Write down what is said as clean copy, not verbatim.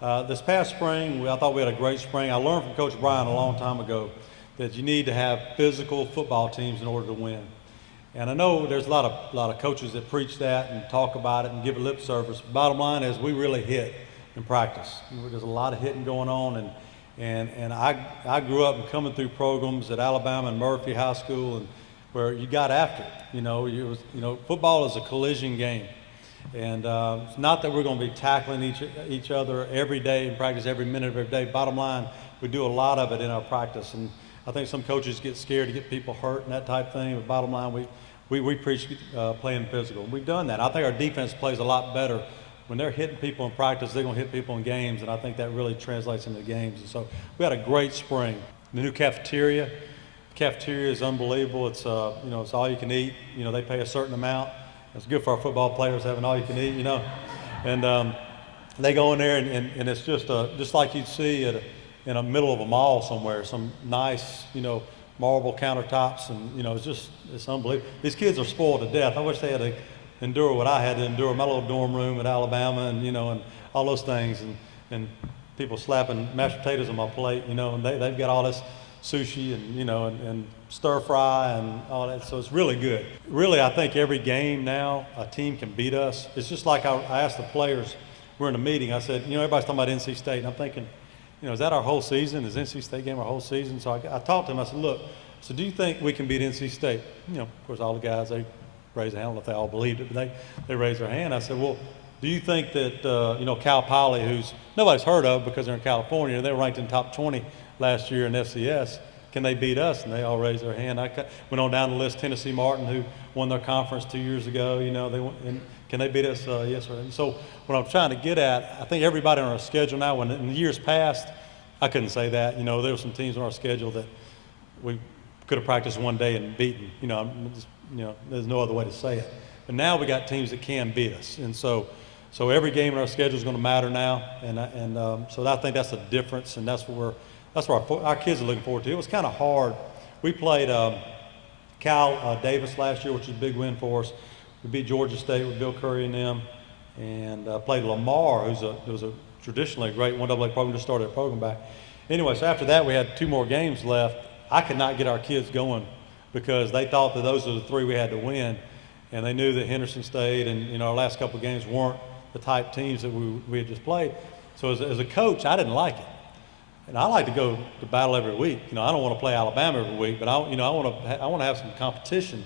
This past spring, I thought we had a great spring. I learned from Coach Bryan a long time ago that you need to have physical football teams in order to win. And I know there's a lot of coaches that preach that and talk about it and give it lip service. Bottom line is we really hit in practice. There's a lot of hitting going on, and I grew up coming through programs at Alabama and Murphy High School, and where you got after it. Football is a collision game, and it's not that we're going to be tackling each other every day in practice, every minute of every day. Bottom line, we do a lot of it in our practice, and I think some coaches get scared to get people hurt and that type of thing. But bottom line, we preach playing physical. We've done that. I think our defense plays a lot better. When they're hitting people in practice, they're going to hit people in games, and I think that really translates into games. And so we had a great spring. The new cafeteria is unbelievable. It's it's all you can eat. They pay a certain amount. It's good for our football players having all you can eat. And they go in there and it's just like you'd see in the middle of a mall somewhere, some nice marble countertops, and it's unbelievable. These kids are spoiled to death. I wish they had to endure what I had to endure, my little dorm room at Alabama, and all those things, and people slapping mashed potatoes on my plate, and they've got all this sushi and stir fry and all that, so it's really good. Really, I think every game now a team can beat us. It's just like I asked the players, we're in a meeting, I said, everybody's talking about NC State, and I'm thinking, is that our whole season? Is NC State game our whole season? So I talked to them, I said, look, so do you think we can beat NC State? Of course, all the guys, they raised their hand. I don't know if they all believed it, but they raised their hand. I said, well, do you think that, Cal Poly, who's nobody's heard of because they're in California, they were ranked in top 20 last year in FCS, can they beat us? And they all raised their hand. I went on down the list, Tennessee Martin, who won their conference 2 years ago, can they beat us? Yes, sir. And so what I'm trying to get at, I think everybody on our schedule now, when in the years past, I couldn't say that. There were some teams on our schedule that we could have practiced one day and beaten. There's no other way to say it. But now we got teams that can beat us, and so every game in our schedule is going to matter now, and so I think that's the difference, and that's what our kids are looking forward to. It was kind of hard. We played Cal Davis last year, which was a big win for us. We beat Georgia State with Bill Curry and them, and played Lamar, who's a traditionally great 1AA program, just started a program back. Anyway, so after that we had 2 more games left. I could not get our kids going because they thought that those were the 3 we had to win, and they knew that Henderson State and our last couple of games weren't the type teams that we had just played. So as a coach, I didn't like it, and I like to go to battle every week. I don't want to play Alabama every week, but I want to have some competition.